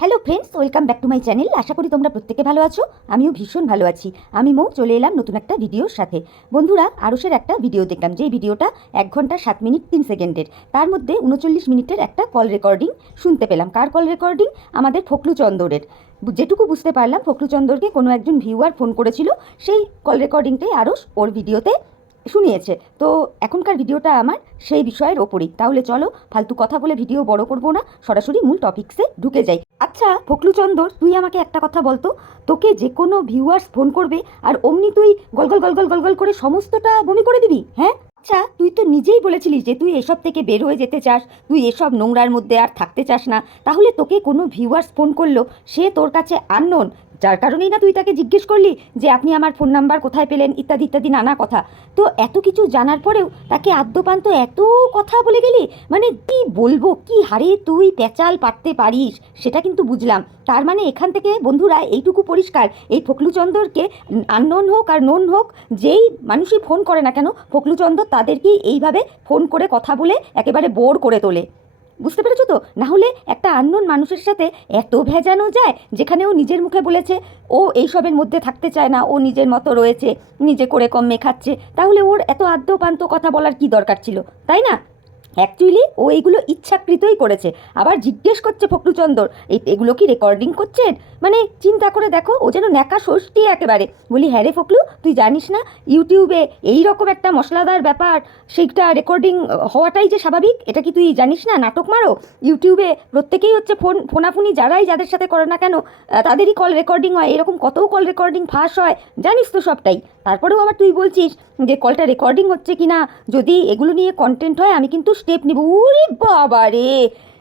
Hello friends welcome back to my channel আশা করি তোমরা প্রত্যেকে ভালো আছো। আমিও ভীষণ ভালো আছি। আমি মৌ, চলে এলাম নতুন একটা ভিডিওর সাথে। বন্ধুরা আরসের একটা ভিডিও দেখলাম, যেই ভিডিওটা এক ঘণ্টা সাত মিনিট তিন সেকেন্ডের। তার মধ্যে উনচল্লিশ মিনিটের একটা কল রেকর্ডিং শুনতে পেলাম। কার কল রেকর্ডিং আমাদের ফখলু চন্দরের। যেটুকু বুঝতে পারলাম ফখলু চন্দরকে কোনো একজন ভিউয়ার ফোন করেছিল। সেই কল রেকর্ডিংটাই আরস ওর ভিডিওতে শুনিয়েছে। তো এখনকার ভিডিওটা আমার সেই বিষয়ের ওপরই। তাহলে চলো ফালতু কথা বলে ভিডিও বড় করব না, সরাসরি মূল টপিক্সে ঢুকে যাই। আচ্ছা ফকলুচন্দর তুই আমাকে একটা কথা বলতো তোকে যে কোনো ভিউয়ার্স ফোন করবে আর অমনি তুই গলগল গলগল গলগল করে সমস্তটা বমি করে দিবি হ্যাঁ? আচ্ছা তুই তো নিজেই বলেছিলিস যে তুই এসব থেকে বের হয়ে যেতে চাস, তুই এসব নোংরার মধ্যে আর থাকতে চাস না। তাহলে তোকে কোনো ভিউয়ার্স ফোন করল, সে তোর কাছে আননোন যার কারণেই না তুই তাকে জিজ্ঞেস করলি যে আপনি আমার ফোন নাম্বার কোথায় পেলেন, ইত্যাদি ইত্যাদি, নানা কথা। তো এত কিছু জানার পরেও তাকে আদ্যপান্ত এত কথা বলে গেলি? মানে কি বলব, কি হারে তুই পেঁচাল পারতে পারিস? সেটা কিন্তু বুঝলাম। তার মানে এখান থেকে বন্ধুরা এইটুকু পরিষ্কার। এই ফকলুচন্দরকে আননোন হোক আর নোন হোক, যেই মানুষই ফোন করে না কেন ফকলুচন্দর তাদেরকেই এইভাবে ফোন করে কথা বলে একেবারে বোর করে তোলে। বুঝতে পেরেছ তো? না হলে একটা আননোন মানুষের সাথে এত ভেজানো যায় যেখানে ও নিজের মুখে বলেছে, ও এইসবের মধ্যে থাকতে চায় না, ও নিজের মতো রয়েছে, নিজে করে কম মেখাচ্ছে। তাহলে ওর এত আদ্যপান্ত কথা বলার কি দরকার ছিল? তাই না? অ্যাকচুয়ালি ও এইগুলো ইচ্ছাকৃতই করেছে। আবার জিজ্ঞেস করছে ফকরুচন্দর এগুলো কি রেকর্ডিং করছেন মানে চিন্তা করে দেখো, ও যেন ন্যাকা ষষ্ঠী একেবারে। বলি হ্যাঁ রে ফকলু তুই জানিস না, ইউটিউবে এই রকম একটা মশলাদার ব্যাপার, সেইটা রেকর্ডিং হওয়াটাই যে স্বাভাবিক? এটা কি তুই জানিস না, নাটক মারো? ইউটিউবে প্রত্যেকেই হচ্ছে ফোন, ফোনাফুনি যারাই যাদের সাথে করে না কেন তাদেরই কল রেকর্ডিং হয়। এরকম কত কল রেকর্ডিং ফাঁস হয়, জানিস তো সবটাই। তারপরেও আবার তুই বলছিস যে কলটা রেকর্ডিং হচ্ছে কি না যদি এগুলো নিয়ে কন্টেন্ট হয়, আমি কিন্তু স্টেপ নিব। উরে বাবা রে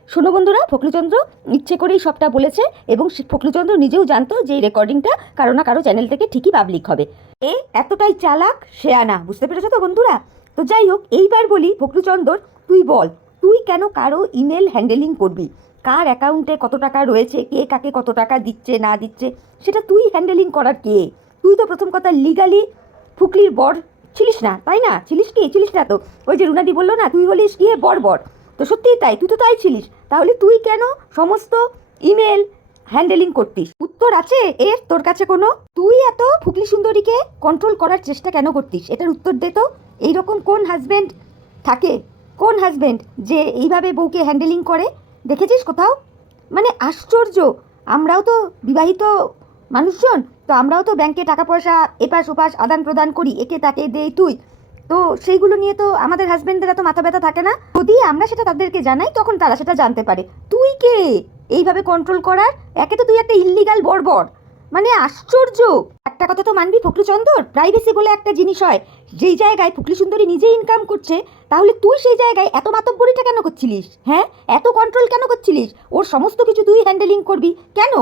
শোনো বন্ধুরা ফকলুচন্দ্র ইচ্ছে করেই সবটা বলেছে এবং ফকলুচন্দ্র নিজেও জানতো যে এই রেকর্ডিংটা কারও না কারও চ্যানেল থেকে ঠিকই পাবলিক হবে। এ এতটাই চালাক, সে আনা। বুঝতে পেরেছ তো বন্ধুরা? তো যাই হোক, এইবার বলি ফকলুচন্দর তুই বল, তুই কেন কারও ইমেল হ্যান্ডেলিং করবি? কার অ্যাকাউন্টে কত টাকা রয়েছে? কে কাকে কত টাকা দিচ্ছে, না দিচ্ছে? সেটা তুই হ্যান্ডেলিং করার কে? তুই তো প্রথম কথা লিগালি ফুকলির বর? ছিলিস না, তাই না? ছিলিস কি? ছিলিস না তো। ওই যে রুনাদি বলল না তুই হলিস গিয়ে বর বর? তো সত্যিই তাই, তুই তো তাই ছিলিস। তাহলে তুই কেন সমস্ত ইমেল হ্যান্ডেলিং করতিস? উত্তর আছে এর তোর কাছে কোনো? তুই এত ফুকলি সুন্দরীকে কন্ট্রোল করার চেষ্টা কেন করতিস? এটার উত্তর দে তো। এইরকম কোন হাজব্যান্ড থাকে? কোন হাজব্যান্ড যে এইভাবে বউকে হ্যান্ডেলিং করে? দেখেছিস কোথাও? মানে আশ্চর্য। আমরাও তো বিবাহিত মানুষজন। তো আমরাও তো ব্যাংকে টাকা পয়সা এপাশ ওপাশ আদান প্রদান করি, একে তাকে দেই তুই। তো সেইগুলো নিয়ে তো আমাদের হাজবেন্ডের এত মাথা ব্যথা থাকে না। যদি আমরা সেটা তাদেরকে জানাই, তখন তারা সেটা জানতে পারে। তুই কে? এইভাবে কন্ট্রোল করার? একে তো তুই একটা ইল্লিগাল বর্বর। মানে আশ্চর্য। একটা কথা তো মানবি ফকলুচন্দর প্রাইভেসি বলে একটা জিনিস হয়। যেই জায়গায় ফুকলি সুন্দরী নিজে ইনকাম করছে, তাহলে তুই সেই জায়গায় এত মাতব্বরিটা কেন করছিলিস? হ্যাঁ? এত কন্ট্রোল কেন করছিলিস? ওর সমস্ত কিছু তুই হ্যান্ডেলিং করবি। কেন?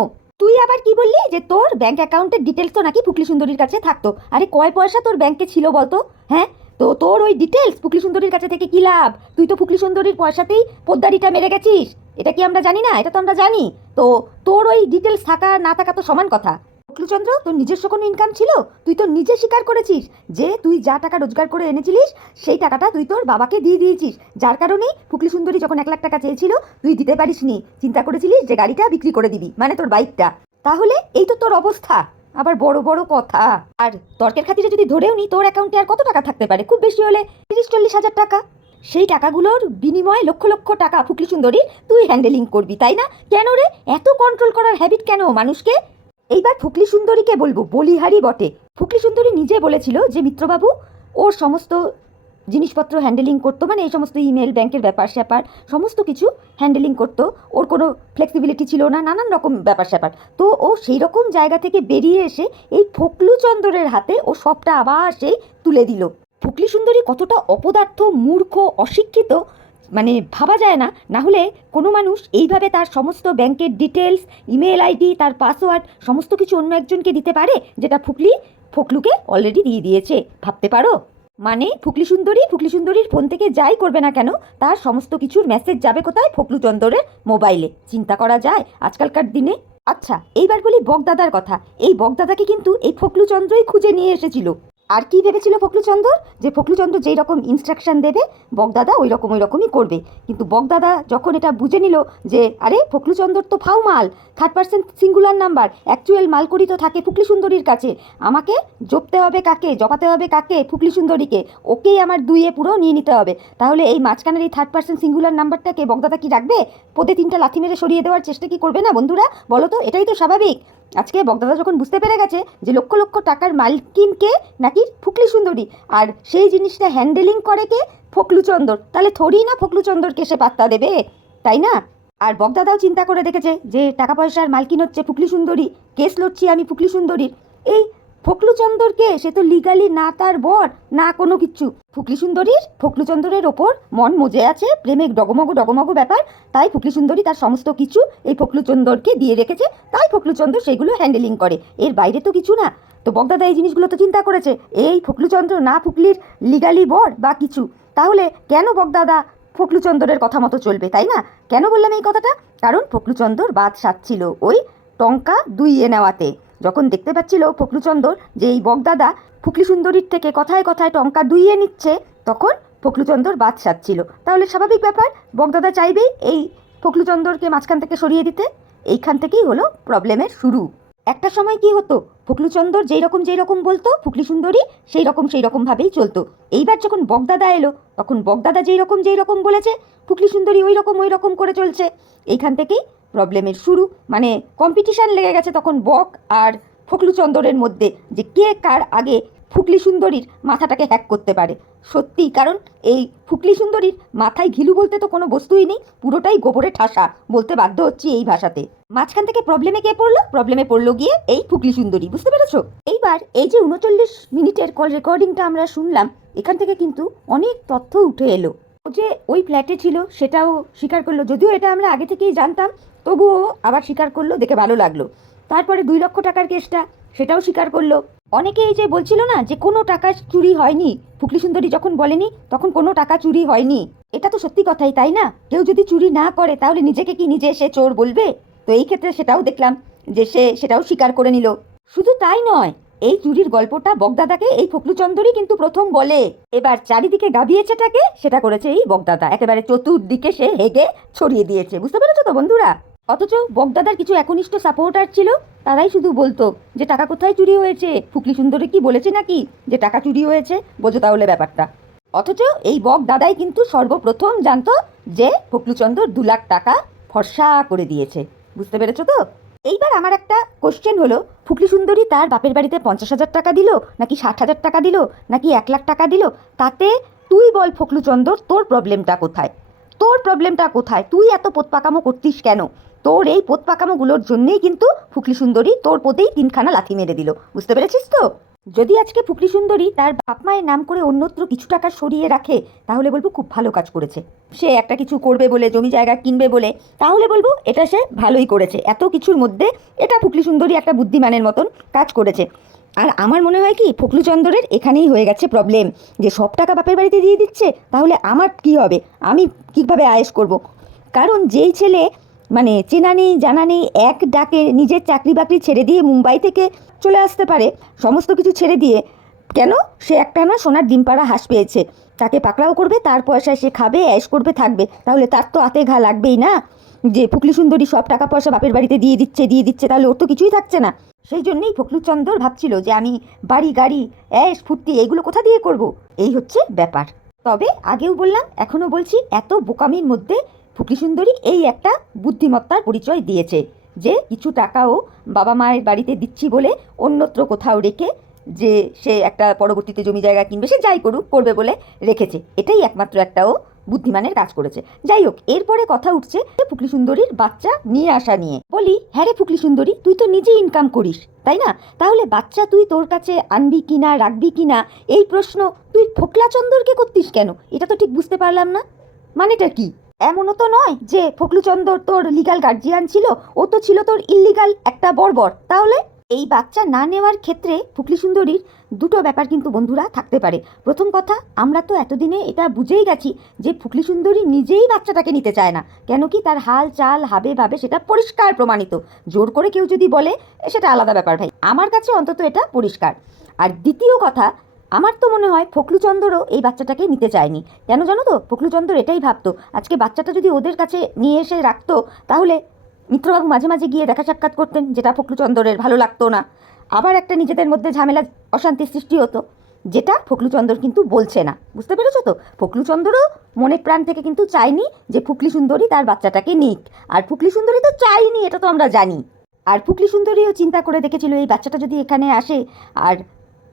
তুই আবার কি বললি যে তোর ব্যাংক অ্যাকাউন্টের ডিটেলস তো নাকি ফুকলি সুন্দরীর কাছে থাকতো? আরে কয় পয়সা তোর ব্যাংকে ছিল বলতো? হ্যাঁ? তো তোর ওই ডিটেলস ফুকলি সুন্দরীর কাছে থেকে কি লাভ? তুই তো ফুকলি সুন্দরীর পয়সাতেই পোদ্দারিটা মেরে গেছিস। এটা কি আমরা জানি না? এটা তো আমরা জানি। তো তোর ওই ডিটেলস থাকা না থাকা তো সমান কথা। ফকলুচন্দ্র তোর নিজস্ব কোনো ইনকাম ছিল? তুই তো নিজে স্বীকার করেছিস যে তুই যা টাকা রোজগার করে এনেছিলিস, সেই টাকাটা তুই তোর বাবাকে দিয়ে দিয়েছিস। যার কারণেই ফুকলি সুন্দরী যখন এক লাখ টাকা চেয়েছিল, তুই দিতে পারিসনি। চিন্তা করেছিলিস যে গাড়িটা বিক্রি করে দিবি মানে তোর বাইকটা তাহলে এই তো তোর অবস্থা। আবার বড় বড় কথা। আর তর্কের খাতিরে যদি ধরেও নি, তোর অ্যাকাউন্টে আর কত টাকা থাকতে পারে? খুব বেশি হলে তিরিশ চল্লিশ হাজার টাকা। সেই টাকাগুলোর বিনিময়ে লক্ষ লক্ষ টাকা ফুকলি সুন্দরী তুই হ্যান্ডেলিং করবি, তাই না? কেন রে? এত কন্ট্রোল করার হ্যাবিট কেন মানুষকে? এইবার ফুকলি সুন্দরীকে বলব বলিহারি বটে। ফুকলি সুন্দরী নিজে বলেছিল যে, মিত্রবাবু, ওর সমস্ত জিনিসপত্র হ্যান্ডেলিং করতো মানে এই সমস্ত ইমেল ব্যাংকের ব্যাপার স্যাপার, সমস্ত কিছু হ্যান্ডেলিং করতো। ওর কোনো ফ্লেক্সিবিলিটি ছিল না, নানান রকম ব্যাপার স্যাপার। তো ও সেই রকম জায়গা থেকে বেরিয়ে এসে এই ফকলু চন্দরের হাতে ও সবটা আবার সেই তুলে দিল। ফুকলি সুন্দরী কতটা অপদার্থ, মূর্খ, অশিক্ষিত মানে ভাবা যায় না না হলে কোনো মানুষ এইভাবে তার সমস্ত ব্যাংকের ডিটেলস ইমেল আইডি, তার পাসওয়ার্ড, সমস্ত কিছু অন্য একজনকে দিতে পারে, যেটা ফুকলি ফকলুকে অলরেডি দিয়ে দিয়েছে। ভাবতে পারো? মানে ফুকলি সুন্দরী, ফুকলি সুন্দরীর ফোন থেকে যাই করবে না কেন, তার সমস্ত কিছুর মেসেজ যাবে কোথায়? ফকলু চন্দরের মোবাইলে চিন্তা করা যায় আজকালকার দিনে। আচ্ছা এইবার বলি বগদাদার কথা। এই বগদাদাকে কিন্তু এই ফকলু চন্দ্রই খুঁজে নিয়ে এসেছিল। আর কি ভেবেছিল ফকলুচন্দ্র যে ফকলুচন্দ্র যেই রকম ইনস্ট্রাকশন দেবে, বগদাদা ওই রকম, ওই রকমই করবে। কিন্তু বগদাদা যখন এটা বুঝে নিল যে, আরে ফকলুচন্দ্রর তো ফাউ মাল third person singular number actual মালকড়ি তো থাকে ফুকলি সুন্দরীর কাছে। আমাকে জপতে হবে কাকে, জপাতে হবে কাকে ফুকলি সুন্দরীকে ওকেই আমার দুইয়ে পুরো নিয়ে নিতে হবে। তাহলে এই মাঝখানের এই থার্ড পার্সেন্ট সিঙ্গুলার নাম্বারটাকে বগদাদা কি রাখবে? পোদে তিনটা লাথি মেরে সরিয়ে দেওয়ার চেষ্টা কি করবে না বন্ধুরা? বলো তো, এটাই তো স্বাভাবিক। আজকে বগদাদা যখন বুঝতে পেরে গেছে যে লক্ষ লক্ষ টাকার মালকিনকে নাকি ফুকলি সুন্দরী, আর সেই জিনিসটা হ্যান্ডেলিং করে কে? ফকলুচন্দর তাহলে থরি না ফকলুচন্দরকে সে পাত্তা দেবে? তাই না? আর বগদাদাও চিন্তা করে দেখেছে যে টাকা পয়সার মালকিন হচ্ছে ফুকলি সুন্দরী, কেস লড়ছি আমি ফুকলি সুন্দরীর। এই ফকলুচন্দরকে সে তো লিগালি না তার বর, না কোনো কিচ্ছু ফুকলি সুন্দরীর ফকলুচন্দরের ওপর মন মজে আছে, প্রেমে ডগমগ ডগমগ ব্যাপার। তাই ফুকলি সুন্দরী তার সমস্ত কিছু এই ফকলুচন্দরকে দিয়ে রেখেছে। তাই ফকলুচন্দর সেগুলো হ্যান্ডেলিং করে। এর বাইরে তো কিছু না। তো বগদাদা এই জিনিসগুলো তো চিন্তা করেছে। এই ফকলুচন্দ্র না ফুকলির লিগালি বর বা কিছু। তাহলে কেন বগদাদা ফকলুচন্দরের কথা মতো চলবে, তাই না? কেন বললাম এই কথাটা? কারণ ফকলুচন্দর বাদ সাচ্ছিল ওই টঙ্কা দুইয়ে নেওয়াতে। যখন দেখতে পাচ্ছিল ফকলুচন্দর যে এই বগদাদা ফুকলি সুন্দরীর থেকে কথায় কথায় টঙ্কা দুইয়ে নিচ্ছে, তখন ফকলুচন্দর বাদ সাচ্ছিল তাহলে স্বাভাবিক ব্যাপার বগদাদা চাইবেই এই ফকলুচন্দরকে মাঝখান থেকে সরিয়ে দিতে? এইখান থেকেই হলো প্রবলেমের শুরু। একটা সময় কি হতো ফকলুচন্দর যেই রকম যেই রকম বলতো, ফুকলি সুন্দরী সেই রকম সেই রকমভাবেই চলতো। এইবার যখন বগদাদা এলো, তখন বগদাদা যেই রকম যেই রকম বলেছে, ফুকলি সুন্দরী ওই রকম ওই রকম করে চলছে। এইখান থেকেই প্রবলেমের শুরু। মানে কম্পিটিশান লেগে গেছে তখন বক আর ফকলুচন্দরের মধ্যে যে কে কার আগে ফুকলি সুন্দরীর মাথাটাকে হ্যাক করতে পারে। সত্যি কারণ এই ফুকলি সুন্দরীর মাথায় ঘিলু বলতে তো কোনো বস্তুই নেই, পুরোটাই গোবরে ঠাসা বলতে বাধ্য হচ্ছি এই ভাষাতে। মাঝখান থেকে প্রবলেমে কে পড়ল? প্রবলেমে পড়ল গিয়ে এই ফুকলি সুন্দরী, বুঝতে পেরেছ? এইবার এই যে উনচল্লিশ মিনিটের কল রেকর্ডিংটা আমরা শুনলাম, এখান থেকে কিন্তু অনেক তথ্য উঠে এলো। ও যে ওই ফ্ল্যাটে ছিল, সেটাও স্বীকার করল। যদিও এটা আমরা আগে থেকেই জানতাম তবুও আবার স্বীকার করল, দেখে ভালো লাগল। তারপরে দুই লক্ষ টাকার কেসটা, সেটাও স্বীকার করল। অনেকে এই যে বলছিল না যে কোনো টাকা চুরি হয়নি, ফুকলি সুন্দরী যখন বলেনি, তখন কোনো টাকা চুরি হয়নি। এটা তো সত্যি কথাই, তাই না? কেউ যদি চুরি না করে, তাহলে নিজেকে কি নিজে সে চোর বলবে? তো এই ক্ষেত্রে সেটাও দেখলাম যে সে সেটাও স্বীকার করে নিল। শুধু তাই নয়, এই চুরির গল্পটা বগদাদাকে, এই ফকলুচন্দরই কিন্তু প্রথম বলে। এবার চারিদিকে গাবিয়েছেটাকে সেটা করেছে এই বগদাদা। একেবারে চতুর্দিকে সে হেগে ছড়িয়ে দিয়েছে। বুঝতে পেরেছ তো বন্ধুরা? অথচ বগদাদার কিছু একনিষ্ঠ সাপোর্টার ছিল, তারাই শুধু বলতো যে টাকা কোথায় চুরি হয়েছে, ফুকলি সুন্দরী কি বলেছে নাকি? যে টাকা চুরি হয়েছে, বোঝো তাহলে ব্যাপারটা। অথচ এই বক দাদাই কিন্তু সর্বপ্রথম জানতো যে ফকলুচন্দ্র দু লাখ টাকা ফর্সা করে দিয়েছে। বুঝতে পেরেছ তো? এইবার আমার একটা কোশ্চেন হলো, ফুকলি সুন্দরী তার বাপের বাড়িতে পঞ্চাশ হাজার টাকা দিল, নাকি ষাট হাজার টাকা দিল, নাকি এক লাখ টাকা দিল? তাতে তুই বল ফকলুচন্দ্র, তোর প্রবলেমটা কোথায়? তোর প্রবলেমটা কোথায়? তুই এত পোতপাকামো করতিস কেন? তোর এই পোতপাকামোগুলোর জন্যেই কিন্তু ফুকলি সুন্দরী তোর পোতেই তিনখানা লাথি মেরে দিল। বুঝতে পেরেছিস তো? যদি আজকে ফুকলি সুন্দরী তার বাপ মায়ের নাম করে অন্যত্র কিছু টাকা সরিয়ে রাখে, তাহলে বলব খুব ভালো কাজ করেছে। সে একটা কিছু করবে বলে, জমি জায়গা কিনবে বলে, তাহলে বলব এটা সে ভালোই করেছে। এত কিছুর মধ্যে এটা ফুকলি সুন্দরী একটা বুদ্ধিমানের মতন কাজ করেছে। আর আমার মনে হয় কি ফকলুচন্দরের এখানেই হয়ে গেছে প্রবলেম যে সব টাকা বাপের বাড়িতে দিয়ে দিচ্ছে, তাহলে আমার কি হবে? আমি কীভাবে আয়েস করব। কারণ যেই ছেলে মানে চেনা নেই জানা নেই এক ডাকে নিজের চাকরি বাকরি ছেড়ে দিয়ে মুম্বাই থেকে চলে আসতে পারে। সমস্ত কিছু ছেড়ে দিয়ে। কেন? সে একটা না সোনার ডিমপাড়া হাঁস পেয়েছে। তাকে পাকড়াও করবে, তার পয়সায় সে খাবে অ্যাশ করবে, থাকবে। তাহলে তার তো হাতে ঘা লাগবেই না? যে ফুকলি সুন্দরী সব টাকা পয়সা বাপের বাড়িতে দিয়ে দিচ্ছে দিয়ে দিচ্ছে, তাহলে ওর তো কিছুই থাকছে না। সেই জন্যেই ফকলুচন্দর ভাবছিল যে আমি বাড়ি, গাড়ি অ্যাশ ফুর্তি এগুলো কোথা দিয়ে করব? এই হচ্ছে ব্যাপার। তবে আগেও বললাম, এখনও বলছি, এত বোকামির মধ্যে ফুকলি সুন্দরী এই একটা বুদ্ধিমত্তার পরিচয় দিয়েছে যে কিছু টাকাও বাবা মায়ের বাড়িতে দিচ্ছি বলে অন্যত্র কোথাও রেখে যে সে একটা পরবর্তীতে জমি জায়গা কিনবে, সে যাই করুক, করবে বলে রেখেছে। এটাই একমাত্র একটা ও বুদ্ধিমানের কাজ করেছে। যাই হোক, এরপরে কথা উঠছে ফুকলি সুন্দরীর বাচ্চা নিয়ে আসা নিয়ে। বলি হ্যাঁ রে ফুকলি সুন্দরী, তুই তো নিজেই ইনকাম করিস, তাই না? তাহলে বাচ্চা তুই তোর কাছে আনবি কিনা, রাখবি কিনা, এই প্রশ্ন তুই ফোকলাচন্দরকে করতিস কেন? এটা তো ঠিক বুঝতে পারলাম না। মানেটা কি? এমনও তো নয় যে ফকলুচন্দর তোর লিগাল গার্জিয়ান ছিল, ও তো ছিল তোর ইল্লিগাল একটা বর্বর। তাহলে এই বাচ্চা না নেওয়ার ক্ষেত্রে ফুকলি সুন্দরীর দুটো ব্যাপার কিন্তু বন্ধুরা থাকতে পারে। প্রথম কথা, আমরা তো এতদিনে এটা বুঝেই গেছি যে ফুকলি সুন্দরী নিজেই বাচ্চাটাকে নিতে চায় না, কেন কি তার হাল চাল হাবে ভাবে সেটা পরিষ্কার প্রমাণিত। জোর করে কেউ যদি বলে, সেটা আলাদা ব্যাপার ভাই। আমার কাছে অন্তত এটা পরিষ্কার। আর দ্বিতীয় কথা আমার তো মনে হয় ফকলুচন্দ্রও এই বাচ্চাটাকে নিতে চায়নি। কেন জানো তো? ফকলুচন্দ্র এটাই ভাবতো, আজকে বাচ্চাটা যদি ওদের কাছে নিয়ে এসে রাখতো, তাহলে মিত্রবাবু মাঝে মাঝে গিয়ে দেখা সাক্ষাৎ করতেন যেটা ফকলুচন্দ্রের ভালো লাগতো না। আবার একটা নিজেদের মধ্যে ঝামেলা অশান্তির সৃষ্টি হতো, যেটা ফকলুচন্দ্র কিন্তু বলছে না। বুঝতে পেরেছ তো? ফকলুচন্দ্রও মনে প্রাণ থেকে কিন্তু চায়নি যে ফুকলি সুন্দরী তার বাচ্চাটাকে নিক। আর ফুকলি সুন্দরী তো চাইনি এটা তো আমরা জানি। আর ফুকলি সুন্দরীও চিন্তা করে দেখেছিল, এই বাচ্চাটা যদি এখানে আসে, আর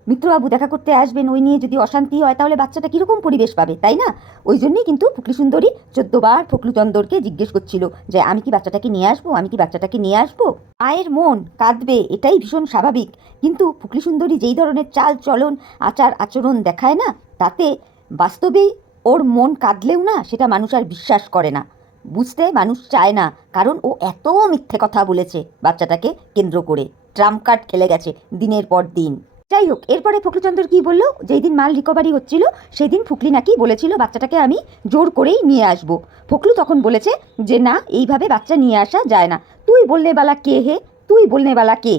মিত্রবাবু দেখা করতে আসবেন, ওই নিয়ে যদি অশান্তি হয়, তাহলে বাচ্চাটা কীরকম পরিবেশ পাবে, তাই না? ওই জন্যই কিন্তু ফুকলি সুন্দরী চোদ্দবার ফকলুচন্দরকে জিজ্ঞেস করছিল যে, আমি কি বাচ্চাটাকে নিয়ে আসব? আমি কি বাচ্চাটাকে নিয়ে আসব? আয়ের মন কাঁদবে, এটাই ভীষণ স্বাভাবিক। কিন্তু ফুকলি সুন্দরী যেই ধরনের চাল চলন, আচার আচরণ দেখায় না, তাতে বাস্তবেই ওর মন কাঁদলেও না, সেটা মানুষ আর বিশ্বাস করে না। বুঝতে মানুষ চায় না, কারণ ও এত মিথ্যে কথা বলেছে বাচ্চাটাকে কেন্দ্র করে। ট্রাম্প কার্ড খেলে গেছে দিনের পর দিন। যাই হোক এরপরে ফকলুচন্দ্র কি বলল? যেই দিন মাল রিকভারি হচ্ছিল সেই দিন ফুকলি নাকি বলেছিল বাচ্চাটাকে আমি জোর করেই নিয়ে আসব। ফকলু তখন বলেছে যে, না, এইভাবে বাচ্চা নিয়ে আসা যায় না। তুই বললে বালা কে হে? তুই বললে বালা কে?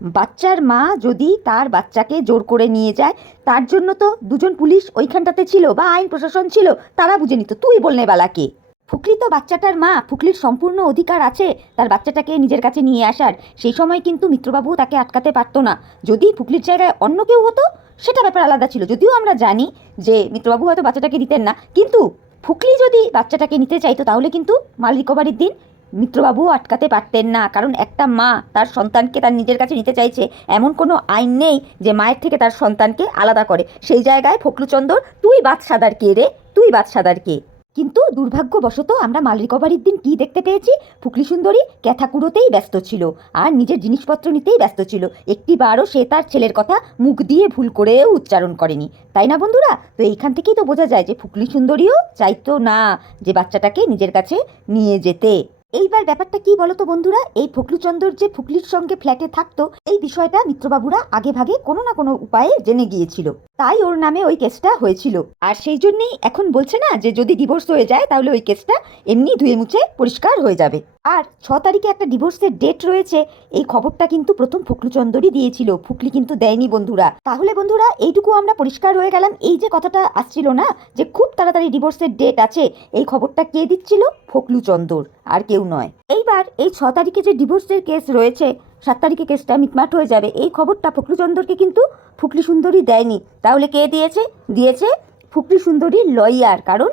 বাচ্চার মা যদি তার বাচ্চাকে জোর করে নিয়ে যায়, তার জন্য তো দুজন পুলিশ ওইখানটাতে ছিল বা আইন প্রশাসন ছিল, তারা বুঝে নিত, তুই বললে বালা কে? ফুকলি তো বাচ্চাটার মা, ফুকলির সম্পূর্ণ অধিকার আছে তার বাচ্চাটাকে নিজের কাছে নিয়ে আসার। সেই সময় কিন্তু মিত্রবাবু তাকে আটকাতে পারতো না। যদি ফুকলির জায়গায় অন্য কেউ হতো, সেটা ব্যাপার আলাদা ছিল। যদিও আমরা জানি যে মিত্রবাবু হয়তো বাচ্চাটাকে দিতেন না, কিন্তু ফুকলি যদি বাচ্চাটাকে নিতে চাইতো, তাহলে কিন্তু মাল রিকভারির দিন মিত্রবাবুও আটকাতে পারতেন না। কারণ একটা মা তার সন্তানকে তার নিজের কাছে নিতে চাইছে, এমন কোনো আইন নেই যে মায়ের থেকে তার সন্তানকে আলাদা করে। সেই জায়গায় ফকলুচন্দর, তুই বাদশাদার কে রে? তুই বাদশাদার কে? কিন্তু দুর্ভাগ্যবশত আমরা মাল রিকভারির দিন কি দেখতে পেয়েছি? ফুকলি সুন্দরী ক্যাথাকুড়োতেই ব্যস্ত ছিল আর নিজের জিনিসপত্র নিতেই ব্যস্ত ছিল। একটি বারও সে তার ছেলের কথা মুখ দিয়ে ভুল করেও উচ্চারণ করেনি। তাই না বন্ধুরা? তো এইখান থেকেই তো বোঝা যায় যে ফুকলি সুন্দরীও চাইতো না যে বাচ্চাটাকে নিজের কাছে নিয়ে যেতে। এইবার ব্যাপারটা কি বলতো বন্ধুরা? এই ফকলুচন্দর যে ফুকলির সঙ্গে ফ্ল্যাটে থাকতো, এই বিষয়টা মিত্রবাবুরা আগে ভাগে কোনো না কোনো উপায়ে জেনে গিয়েছিল। তাই ওর নামে ওই কেসটা হয়েছিল। আর সেই জন্যেই এখন বলছে না যে যদি ডিভোর্স হয়ে যায়, তাহলে ওই কেসটা এমনি ধুয়ে মুছে পরিষ্কার হয়ে যাবে। আর ছ তারিখে একটা ডিভোর্সের ডেট রয়েছে, এই খবরটা কিন্তু প্রথম ফুকলুচন্দরই দিয়েছিল। ফুকলি কিন্তু দেয়নি বন্ধুরা। তাহলে বন্ধুরা, এইটুকু আমরা পরিষ্কার হয়ে গেলাম। এই যে কথাটা আসছিল না, যে খুব তাড়াতাড়ি ডিভোর্সের ডেট আছে, এই খবরটা কে দিচ্ছিল? ফকলুচন্দর আর কেউ নয়। এইবার এই ছ তারিখে যে ডিভোর্সের কেস রয়েছে, সাত তারিখে কেসটা মিটমাট হয়ে যাবে। এই খবরটা ফকলুচন্দরকে কিন্তু ফুকলি সুন্দরী দেয়নি। তাহলে কে দিয়েছে? দিয়েছে ফুকলি সুন্দরীর লয়ার। কারণ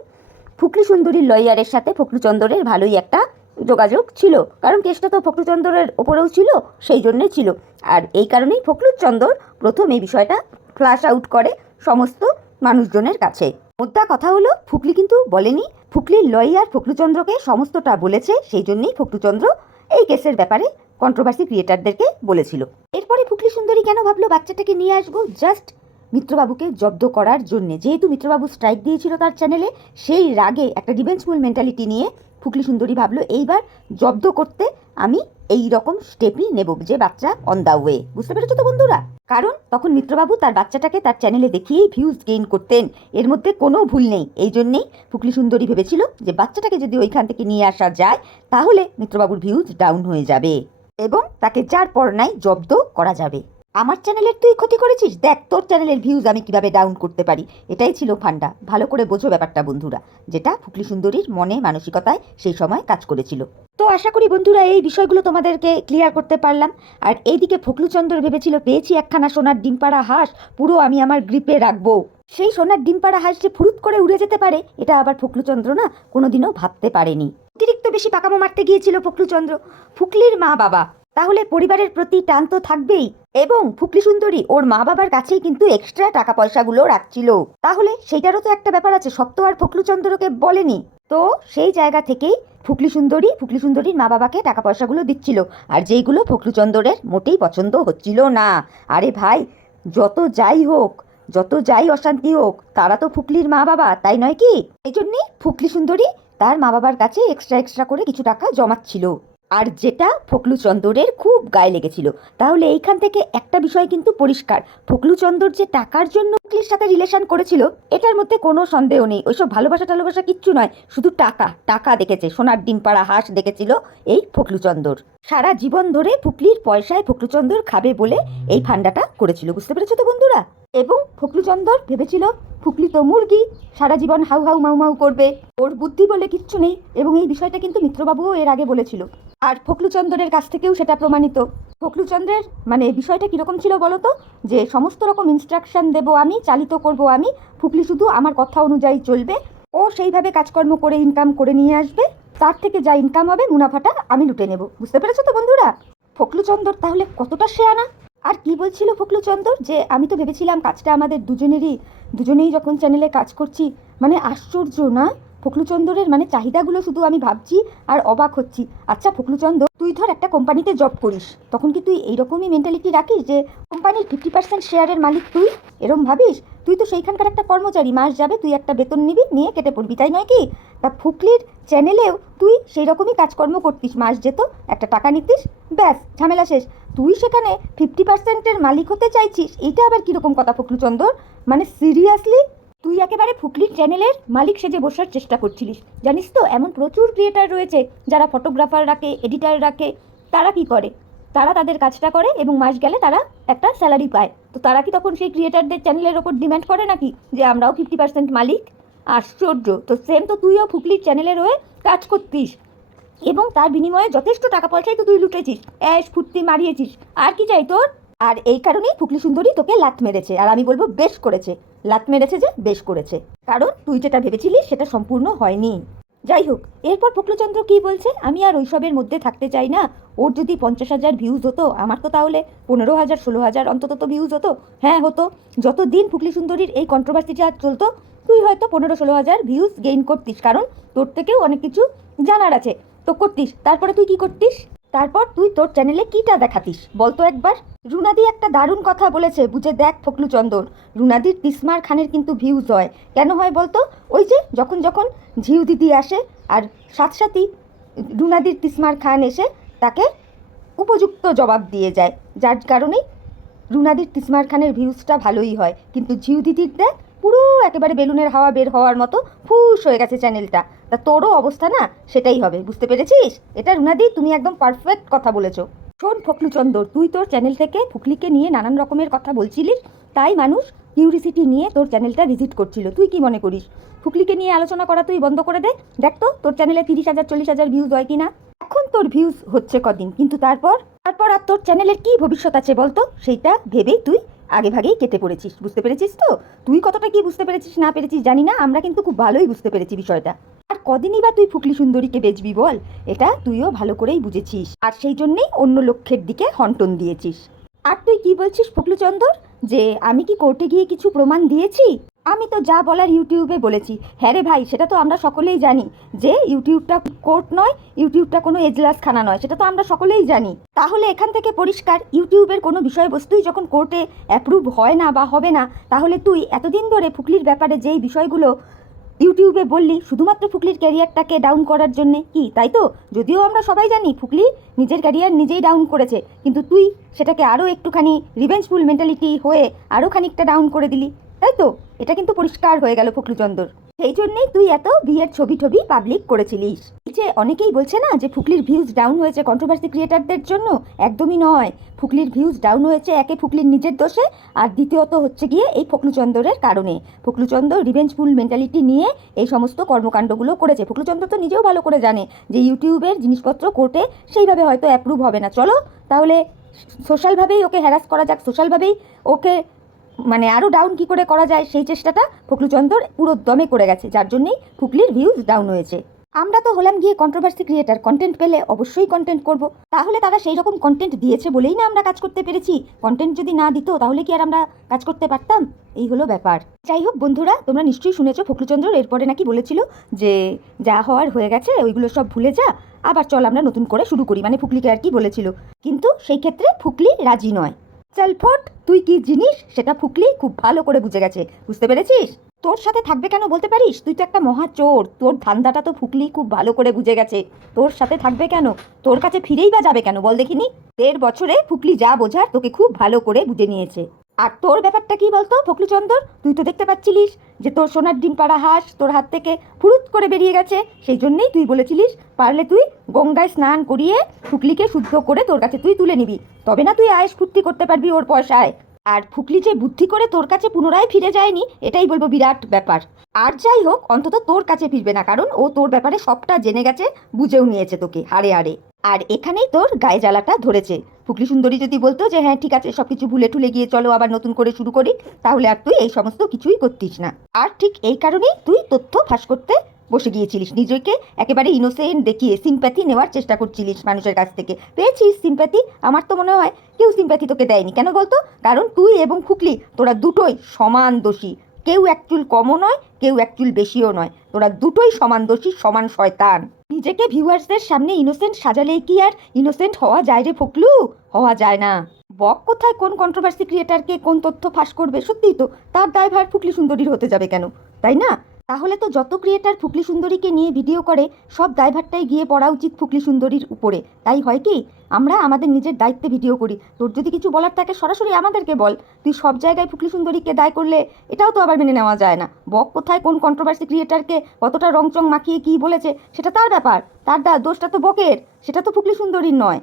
ফুকলি সুন্দরীর লয়ারের সাথে ফকলুচন্দরের ভালোই একটা যোগাযোগ ছিল। কারণ কেসটা তো ফকলুচন্দরের ওপরেও ছিল, সেই জন্যে ছিল। আর এই কারণেই ফকলুচন্দর প্রথম এই বিষয়টা ফ্লাশ আউট করে সমস্ত মানুষজনের কাছে। মোদ্দা কথা হলো ফুকলি কিন্তু বলেনি ফুকলির লয়ার ফকরুচন্দ্রকে সমস্তটা বলেছে, সেই জন্যই ফকরুচন্দ্র এই কেসের ব্যাপারে কন্ট্রোভার্সি ক্রিয়েটারদেরকে বলেছিল। এরপরে ফুকলি সুন্দরী কেন ভাবলো বাচ্চাটাকে নিয়ে আসব? জাস্ট মিত্রবাবুকে জব্দ করার জন্যে। যেহেতু মিত্রবাবু স্ট্রাইক দিয়েছিল তার চ্যানেলে সেই রাগে একটা ডিফেন্সফুল মেন্টালিটি নিয়ে ফুকলি সুন্দরী ভাবলো, এইবার জব্দ করতে আমি এই রকম স্টেপই নেব যে বাচ্চা অন দ্য ওয়ে বুঝতে পেরেছ তো বন্ধুরা? কারণ তখন মিত্রবাবু তার বাচ্চাটাকে তার চ্যানেলে দেখিয়েই ভিউজ গেইন করতেন। এর মধ্যে কোনো ভুল নেই। এই জন্যেই ফুকলি সুন্দরী ভেবেছিল যে বাচ্চাটাকে যদি ওইখান থেকে নিয়ে আসা যায়, তাহলে মিত্রবাবুর ভিউজ ডাউন হয়ে যাবে এবং তাকে যার পর নাই জব্দ করা যাবে। আমার চ্যানেলের তুই ক্ষতি করেছিস? দেখ, তোর চ্যানেলের ভিউজ আমি কীভাবে ডাউন করতে পারি? এটাই ছিল ফান্ডা। ভালো করে বোঝো ব্যাপারটা, বন্ধুরা। যেটা ফুকলি সুন্দরীর মনে, মানসিকতায় সেই সময় কাজ করেছিল। তো আশা করি, বন্ধুরা, এই বিষয়গুলো তোমাদেরকে ক্লিয়ার করতে পারলাম। আর এইদিকে ফকলুচন্দ্র ভেবেছিল, পেয়েছি একখানা সোনার ডিমপাড়া হাঁস, পুরো আমি আমার গ্রিপে রাখব। সেই সোনার ডিমপাড়া হাঁস যে ফুরুত করে উড়ে যেতে পারে, এটা আবার ফকলুচন্দ্র না কোনোদিনও ভাবতে পারেনি। অতিরিক্ত বেশি পাকামো মারতে গিয়েছিল ফকলুচন্দ্র। ফুকলির মা বাবা। তাহলে পরিবারের প্রতি টান তো থাকবেই। এবং ফুকলি সুন্দরী ওর মা বাবার কাছেই কিন্তু এক্সট্রা টাকা পয়সাগুলো রাখছিল। তাহলে সেইটারও তো একটা ব্যাপার আছে, সব তো আর ফকলুচন্দ্রকে বলেনি। তো সেই জায়গা থেকেই ফুকলি সুন্দরী, ফুকলি সুন্দরীর মা বাবাকে টাকা পয়সাগুলো দিচ্ছিল, আর যেইগুলো ফকলুচন্দ্রের মোটেই পছন্দ হচ্ছিল না। আরে ভাই, যত যাই হোক, যত যাই অশান্তি হোক, তারা তো ফুকলির মা বাবা, তাই নয় কি? এই জন্যেই ফুকলি সুন্দরী তার মা বাবার কাছে এক্সট্রা এক্সট্রা করে কিছু টাকা জমাচ্ছিল। আর যেটা ফকলুচন্দরের খুব গায়ে লেগেছিল। তাহলে এইখান থেকে একটা বিষয় কিন্তু পরিষ্কার। ফকলুচন্দর যে টাকার জন্য ফুকলির সাথে রিলেশন করেছিল, এটার মধ্যে কোনো সন্দেহ নেই। ওইসব ভালোবাসা টালোবাসা কিচ্ছু নয়, শুধু টাকা টাকা দেখেছে। সোনার ডিম পাড়া হাঁস দেখেছিল এই ফকলুচন্দর সারা জীবন ধরে ফুকলির পয়সায় ফকলুচন্দর খাবে বলে এই ফান্ডাটা করেছিল। বুঝতে পেরেছ তো বন্ধুরা? এবং ফকলুচন্দর ভেবেছিল, ফুকলি তো মুরগি, সারা জীবন হাউ হাউ মাউ মাউ করবে। ওর বুদ্ধি বলে কিচ্ছু নেই। এবং এই বিষয়টা কিন্তু মিত্রবাবুও এর আগে বলেছিল। আর ফকলুচন্দ্রের কাছ থেকেও সেটা প্রমাণিত। ফকলুচন্দ্রের মানে বিষয়টা কীরকম ছিল বলো তো যে সমস্ত রকম ইনস্ট্রাকশন দেব আমি, চালিত করব আমি ফুকলি শুধু আমার কথা অনুযায়ী চলবে, ও সেইভাবে কাজকর্ম করে ইনকাম করে নিয়ে আসবে, তার থেকে যা ইনকাম হবে মুনাফাটা আমি লুটে নেব। বুঝতে পেরেছ তো বন্ধুরা? ফকলুচন্দর তাহলে কতটা শেয়ানা? আর কি বলছিল ফকলুচন্দর যে আমি তো ভেবেছিলাম কাজটা আমাদের দুজনেরই, দুজনেই যখন চ্যানেলে কাজ করছি মানে আশ্চর্য, না? ফকলুচন্দরের মানে চাহিদাগুলো শুধু আমি ভাবছি আর অবাক হচ্ছি। আচ্ছা ফকলুচন্দ্র তুই ধর একটা কোম্পানিতে জব করিস। তখন কি তুই এইরকমই মেন্টালিটি রাখিস যে, কোম্পানির ফিফটি পার্সেন্ট শেয়ারের মালিক তুই? এরম ভাবিস? তুই তো সেইখানকার একটা কর্মচারী, মাস যাবে তুই একটা বেতন নিবি, নিয়ে কেটে পড়বি, তাই নয় কি? তা ফুকলির চ্যানেলেও তুই সেই রকমই কাজকর্ম করতিস, মাস যেত, একটা টাকা নিতিস, ব্যাস, ঝামেলা শেষ। তুই সেখানে ফিফটি পার্সেন্টের মালিক হতে চাইছিস, এইটা আবার কীরকম কথা ফকলুচন্দর মানে সিরিয়াসলি তুই একেবারে ফুকলির চ্যানেলের মালিক সেজে বসার চেষ্টা করছিলিস। জানিস তো, এমন প্রচুর ক্রিয়েটার রয়েছে যারা ফটোগ্রাফার রাখে এডিটার রাখে তারা কি করে? তারা তাদের কাজটা করে এবং মাস গেলে তারা একটা স্যালারি পায়। তো তারা কি তখন সেই ক্রিয়েটারদের চ্যানেলের ওপর ডিম্যান্ড করে নাকি যে আমরাও ফিফটি পার্সেন্ট মালিক? আশ্চর্য! তো সেম তো তুইও ফুকলির চ্যানেলের হয়ে কাজ করতিস। এবং তার বিনিময়ে যথেষ্ট টাকা পয়সাই তো তুই লুটেছিস, অ্যাশ, ফুর্তি মারিয়েছিস। আর কি চাই তোর? আর এই কারণেই ফুকলি সুন্দরী তোকে লাত মেরেছে, আর আমি বলব বেশ করেছে। লাত মেরেছে যে বেশ করেছে। কারণ তুই যেটা ভেবেছিলিস সেটা সম্পূর্ণ হয়নি। যাই হোক, এরপর ফকলচন্দ্র কি বলছে? আমি আর ওইসবের মধ্যে থাকতে চাই না। ওর যদি পঞ্চাশ হাজার ভিউজ হতো, আমার তো তাহলে পনেরো হাজার, ষোলো হাজার অন্তত তো ভিউজ হতো। হ্যাঁ হতো। যত দিন ফুকলি সুন্দরীর এই কন্ট্রোভার্সিটা চলতো, তুই হয়তো পনেরো, ষোলো হাজার ভিউজ গেইন করতিস। কারণ তোর থেকেও অনেক কিছু জানার আছে। তো করতিস। তারপরে তুই কি করতিস? তারপর তুই তোর চ্যানেলে কিটা দেখাতিস? বলতো একবার। রুনাদি একটা দারুণ কথা বলেছে, বুঝে দেখ ফকলু চন্দন। রুনাদির তিসমার খানের কিন্তু ভিউজ হয়। কেন হয় বলতো ওই যে যখন যখন ঝিউ দিদি আসে আর সাথ সাথী রুনাদির তিসমার খান এসে তাকে উপযুক্ত জবাব দিয়ে যায়। যার কারণেই রুনাদির তিসমার খানের ভিউজটা ভালোই হয়। কিন্তু ঝিউ দিদির দেখ পুরো একেবারে বেলুনের হাওয়া বের হওয়ার মতো ফুস হয়ে গেছে চ্যানেলটা। তা তোরও অবস্থা না? সেটাই হবে, বুঝতে পেরেছিস? এটা রুনাদি, তুমি একদম পারফেক্ট কথা বলেছ। শোন ফকলুচন্দর তুই তোর চ্যানেল থেকে ফুকলিকে নিয়ে নানান রকমের কথা বলছিলিস, তাই মানুষ কিউরিসিটি নিয়ে তোর চ্যানেলটা ভিজিট করছিল। তুই কি মনে করিস? ফুকলিকে নিয়ে আলোচনা করা তুই বন্ধ করে দে। দেখ তো, তোর চ্যানেলে তিরিশ হাজার, চল্লিশ হাজার ভিউজ হয় কি না এখন তোর ভিউজ হচ্ছে কদিন, কিন্তু তারপর? তারপর আর তোর চ্যানেলের কি ভবিষ্যৎ আছে বলতো? সেইটা ভেবেই তুই আগে ভাগেই কেটে পড়েছিস। বুঝতে পেরেছিস তো? তুই কতটা কি বুঝতে পেরেছিস, না পেরেছিস জানি না, আমরা কিন্তু খুব ভালোই বুঝতে পেরেছি বিষয়টা। আর কদিনই বা তুই ফুকলি সুন্দরীকে বেচবি বল? এটা তুইও ভালো করেই বুঝেছিস। আর সেই জন্যেই অন্য লক্ষ্যের দিকে হন্টন দিয়েছিস। আর তুই কি বলছিস ফকলুচন্দর যে আমি কি কোর্টে গিয়ে কিছু প্রমাণ দিয়েছি? আমি তো যা বলার ইউটিউবে বলেছি। হ্যাঁ রে ভাই, সেটা তো আমরা সকলেই জানি যে ইউটিউবটা কোর্ট নয়, ইউটিউবটা কোনো এজলাস খানা নয়, সেটা তো আমরা সকলেই জানি। তাহলে এখান থেকে পরিষ্কার, ইউটিউবের কোনো বিষয়বস্তুই যখন কোর্টে অ্যাপ্রুভ হয় না বা হবে না, তাহলে তুই এতদিন ধরে ফুকলির ব্যাপারে যেই বিষয়গুলো ইউটিউবে বললি শুধুমাত্র ফুকলির ক্যারিয়ারটাকে ডাউন করার জন্য। কি, তাই তো? যদিও আমরা সবাই জানি ফুকলি নিজের ক্যারিয়ার নিজেই ডাউন করেছে, কিন্তু তুই সেটাকে আরও একটুখানি রিভেঞ্জফুল মেন্টালিটি হয়ে আরও খানিকটা ডাউন করে দিলি, তাই তো? এটা কিন্তু পরিষ্কার হয়ে গেল ফকলুচন্দর সেই জন্যেই তুই এত বিয়ের ছবি টবি পাবলিক করেছিলিস। এই যে অনেকেই বলছে না যে ফুকলির ভিউজ ডাউন হয়েছে কন্ট্রোভার্সি ক্রিয়েটারদের জন্য, একদমই নয়। ফুকলির ভিউজ ডাউন হয়েছে একে ফুকলির নিজের দোষে, আর দ্বিতীয়ত হচ্ছে গিয়ে এই ফকলুচন্দরের কারণে। ফকলুচন্দ্র রিভেঞ্জফুল মেন্টালিটি নিয়ে এই সমস্ত কর্মকাণ্ডগুলো করেছে। ফকলুচন্দ্র তো নিজেও ভালো করে জানে যে ইউটিউবের জিনিসপত্র কোর্টে সেইভাবে হয়তো অ্যাপ্রুভ হবে না। চলো, তাহলে সোশ্যালভাবেই ওকে হ্যারাস করা যাক। সোশ্যালভাবেই ওকে মানে আরও ডাউন কি করে করা যায় সেই চেষ্টাটা ফকলুচন্দর পুরো দমে করে গেছে, যার জন্যই ফুকলির ভিউজ ডাউন হয়েছে। আমরা তো হলাম গিয়ে কন্ট্রোভার্সি ক্রিয়েটার কন্টেন্ট পেলে অবশ্যই কন্টেন্ট করব। তাহলে তারা সেই রকম কন্টেন্ট দিয়েছে বলেই না আমরা কাজ করতে পেরেছি। কন্টেন্ট যদি না দিত তাহলে কি আর আমরা কাজ করতে পারতাম? এই হলো ব্যাপার। যাই হোক বন্ধুরা, তোমরা নিশ্চয়ই শুনেছো ফকলুচন্দ্র এরপরে নাকি বলেছিল যে যা হওয়ার হয়ে গেছে, ওইগুলো সব ভুলে যা, আবার চল আমরা নতুন করে শুরু করি মানে ফুকলিকে আর কি বলেছিল। কিন্তু সেই ক্ষেত্রে ফুকলি রাজি নয়। চল তুই কি জিনিস? সেটা ফুকলি খুব ভালো করে বুঝে গেছে। বুঝতে পেরেছিস? তোর সাথে থাকবে কেন বলতে পারিস? তুই তো একটা মহা চোর। তোর ধান্দাটা তো ফুকলি খুব ভালো করে বুঝে গেছে। তোর সাথে থাকবে কেন? তোর কাছে ফিরেই বা যাবে কেন? বল দেখিনি। দেড় বছরে ফুকলি যা বোঝার তোকে খুব ভালো করে বুঝে নিয়েছে। আর তোর ব্যাপারটা কি বলতো ফকলুচন্দর তুই তো দেখতে পাচ্ছিলিস যে তোর সোনার ডিম পাড়া হাঁস তোর হাত থেকে ফুরুত করে বেরিয়ে গেছে। সেই জন্যেই তুই বলেছিলিস, পারলে তুই গঙ্গায় স্নান করিয়ে ফুকলিকে শুদ্ধ করে তোর কাছে তুই তুলে নিবি। তবে না তুই আয়েস ফুর্তি করতে পারবি ওর পয়সায়। আর ফুকলি যে বুদ্ধি করে তোর কাছে পুনরায় ফিরে যায়নি, এটাই বলব বিরাট ব্যাপার। আর যাই হোক, অন্তত তোর কাছে ফিরবে না, কারণ ও তোর ব্যাপারে সবটা জেনে গেছে, বুঝেও নিয়েছে তোকে হারে হারে আর এখানেই তোর গায়ে জ্বালাটা ধরেছে। ফুকলি সুন্দরী যদি বলতো যে হ্যাঁ ঠিক আছে, সবকিছু ভুলে টুলে গিয়ে চলো, আবার নতুন করে শুরু করি, তাহলে আর তুই এই সমস্ত কিছুই করতিস না। আর ঠিক এই কারণেই তুই তথ্য ফাঁস করতে বসে গিয়েছিলিস নিজেকে? একেবারে ইনোসেন্ট দেখিয়ে সিম্প্যাথি নেওয়ার চেষ্টা করছিলিস মানুষের কাছ থেকে। পেয়েছিস সিম্প্যাথি আমার তো মনে হয় কেউ সিম্প্যাথি তোকে দেয়নি। কেন বলতো? কারণ তুই এবং ফুকলি তোরা দুটোই সমান দোষী। কেউ এক চুল কমও নয়, কেউ এক চুল বেশিও নয়। তোরা দুটোই সমান দোষী, সমান শয়তান। নিজেকে ভিউয়ার্সদের সামনে ইনোসেন্ট সাজালেই কি আর ইনোসেন্ট হওয়া যায় রে ফকলু? হওয়া যায় না। বক কোথায়? কোন কন্ট্রোভার্সি ক্রিয়েটারকে কোন তথ্য ফাঁস করবে? সত্যিই তো, তার দায়ভার ফুকলি সুন্দরীর হতে যাবে কেন? তাই না? তাহলে তো যত ক্রিয়েটার ফুকলি সুন্দরীকে নিয়ে ভিডিও করে, সব দায়ভারটাই গিয়ে পড়া উচিত ফুকলি সুন্দরীর উপরে। তাই হয় কি? আমরা আমাদের নিজের দায়িত্বে ভিডিও করি। তোর যদি কিছু বলার থাকে, সরাসরি আমাদেরকে বল। তুই সব জায়গায় ফুকলি সুন্দরীকে দায় করলে, এটাও তো আবার মেনে নেওয়া যায় না। বক কোথায়, কোন কন্ট্রোভার্সি ক্রিয়েটারকে কতটা রংচং মাখিয়ে কী বলেছে, সেটা তার ব্যাপার। তার দা দোষটা তো বকের। সেটা তো ফুকলি সুন্দরীর নয়।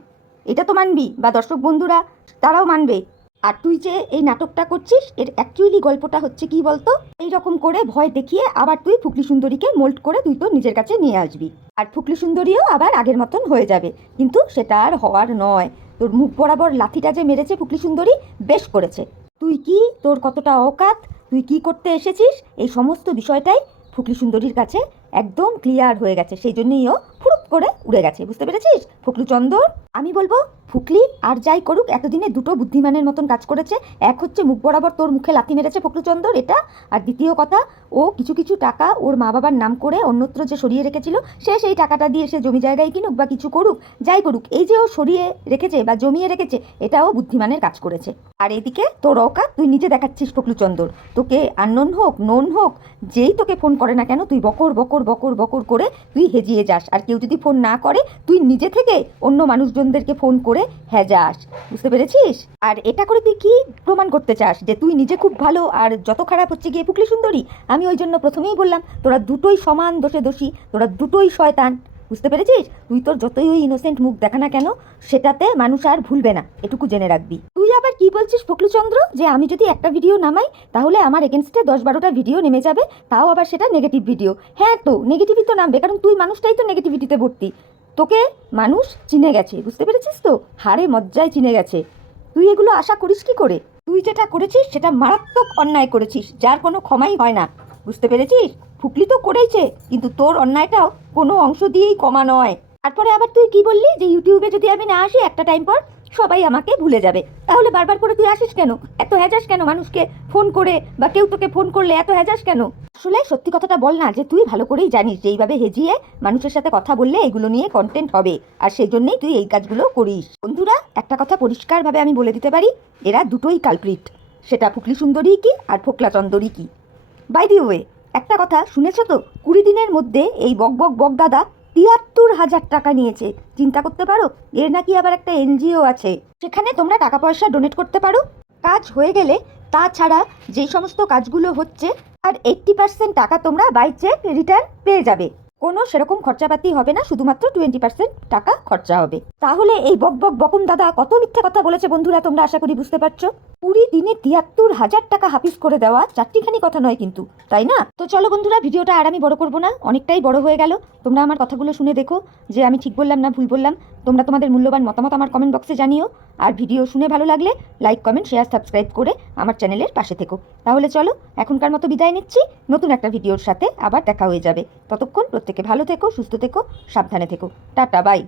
এটা তো মানবি, বা দর্শক বন্ধুরা, তারাও মানবে। আর তুই যে এই নাটকটা করছিস, এর অ্যাকচুয়ালি গল্পটা হচ্ছে কি বলতো? এই রকম করে ভয় দেখিয়ে আবার তুই ফুকলি সুন্দরীকে মোল্ড করে তুই তো নিজের কাছে নিয়ে আসবি। আর ফুকলি সুন্দরীও আবার আগের মতন হয়ে যাবে। কিন্তু সেটা আর হওয়ার নয়। তোর মুখ বরাবর লাথিটা যে মেরেছে ফুকলি সুন্দরী, বেশ করেছে। তুই কি তোর কতটা অকাত? তুই কি করতে এসেছিস? এই সমস্ত বিষয়টাই ফুকলি সুন্দরীর কাছে একদম ক্লিয়ার হয়ে গেছে। সেই জন্যই ও ফুরুপ করে উড়ে গেছে, বুঝতে পেরেছিস? ফুকলু চন্দর আমি বলব ফুকলি আর যাই করুক, এতদিনে দুটো বুদ্ধিমানের মতন কাজ করেছে। এক হচ্ছে মুখ বরাবর তোর মুখে লাথি মেরেছে ফকলু চন্দর এটা। আর দ্বিতীয় কথা, ও কিছু কিছু টাকা ওর মা বাবার নাম করে অন্যত্র যে সরিয়ে রেখেছিল, সে সেই টাকাটা দিয়ে সে জমি জায়গায় কিনুক বা কিছু করুক, যাই করুক, এই যে ও সরিয়ে রেখেছে বা জমিয়ে রেখেছে এটাও বুদ্ধিমানের কাজ করেছে। আর এদিকে তোর অকাত, তুই নিজে দেখাচ্ছিস ফকলু চন্দর তোকে আননোন হোক, নোন হোক, যেই তোকে ফোন করে না কেন, তুই বকর বকর বকর বকর করে তুই হেজিয়ে যাস। আর কেউ যদি ফোন না করে, তুই নিজে থেকে অন্য মানুষজনদেরকে ফোন করে হ্যাঁ যাস বুঝতে পেরেছিস? আর এটা করে তুই কি প্রমাণ করতে চাস? যে তুই নিজে খুব ভালো আর যত খারাপ হচ্ছে গিয়ে ফুকলি সুন্দরী? আমি ওই জন্য প্রথমেই বললাম, তোরা দুটোই সমান দোষে দোষী, তোরা দুটোই শয়তান। বুঝতে পেরেছিস? তুই তোর যতই ওই ইনোসেন্ট মুখ দেখা না কেন, সেটাতে মানুষ আর ভুলবে না। এটুকু জেনে রাখবি। তুই আবার কি বলছিস ফকলুচন্দ্র যে আমি যদি একটা ভিডিও নামাই, তাহলে আমার এগেনস্টে দশ বারোটা ভিডিও নেমে যাবে, তাও আবার সেটা নেগেটিভ ভিডিও হ্যাঁ তো নেগেটিভই তো নামবে, কারণ তুই মানুষটাই তো নেগেটিভিটিতে ভর্তি। তোকে মানুষ চিনে গেছে, বুঝতে পেরেছিস তো? হারে মজ্জায় চিনে গেছে। তুই এগুলো আশা করিস কি করে? তুই যেটা করেছিস, সেটা মারাত্মক অন্যায় করেছিস, যার কোনো ক্ষমাই হয় না। বুঝতে পেরেছিস? ফুকলি তো করেইছে, কিন্তু তোর অন্যায়টাও কোনো অংশ দিয়েই কমা নয়। তারপরে আবার তুই কি বললি যে ইউটিউবে যদি আমি না আসি একটা টাইম পর, সবাই আমাকে ভুলে যাবে। তাহলে বারবার করে তুই আসিস কেন? এত হ্যাজাস কেন মানুষকে ফোন করে বা কেউ তোকে ফোন করলে এত হ্যাজাস কেন? আসলে সত্যি কথাটা বল না যে তুই ভালো করেই জানিস যে এইভাবে হেজিয়ে মানুষের সাথে কথা বললে এগুলো নিয়ে কন্টেন্ট হবে, আর সেই জন্যই তুই এই কাজগুলো করিস। বন্ধুরা, একটা কথা পরিষ্কারভাবে আমি বলে দিতে পারি, এরা দুটোই কালপ্রিট সেটা ফুকলি সুন্দরী কি আর ফোকলা চন্দরী কি? বাই দি ওয়ে একটা কথা শুনেছ তো? কুড়ি দিনের মধ্যে এই বক বক বক দাদা তিয়াত্তর হাজার টাকা নিয়েছে। চিন্তা করতে পারো, এর নাকি আবার একটা এনজিও আছে। সেখানে তোমরা টাকা পয়সা ডোনেট করতে পারো। কাজ হয়ে গেলে তাছাড়া যেই সমস্ত কাজগুলো হচ্ছে, আর এইট্টি পার্সেন্ট টাকা তোমরা বাই চেক রিটার্ন পেয়ে যাবে। কোনো সেরকম খরচাপাতি হবে না, শুধুমাত্র টোয়েন্টি পার্সেন্ট টাকা খরচা হবে। তাহলে এই বক বক বকুন দাদা কত মিথ্যে কথা বলেছে বন্ধুরা তোমরা আশা করি বুঝতে পারছ? কুড়ি দিনে তিয়াত্তর হাজার টাকা হাফিস করে দেওয়া চারটিখানি কথা নয় কিন্তু, তাই না? তো চলো বন্ধুরা, ভিডিওটা আর আমি বড় করব না, অনেকটাই বড় হয়ে গেল। তোমরা আমার কথাগুলো শুনে দেখো যে আমি ঠিক বললাম না ভুল বললাম। তোমরা তোমাদের মূল্যবান মতামত আমার কমেন্ট বক্সে জানিও। আর ভিডিও শুনে ভালো লাগলে লাইক কমেন্ট শেয়ার সাবস্ক্রাইব করে আমার চ্যানেলের পাশে থেকো। তাহলে চলো, এখনকার মতো বিদায় নিচ্ছি। নতুন একটা ভিডিওর সাথে আবার দেখা হয়ে যাবে। ততক্ষণ প্রত্যেকে ভালো থেকো, সুস্থ থেকো, সাবধানে থেকো। Tata bye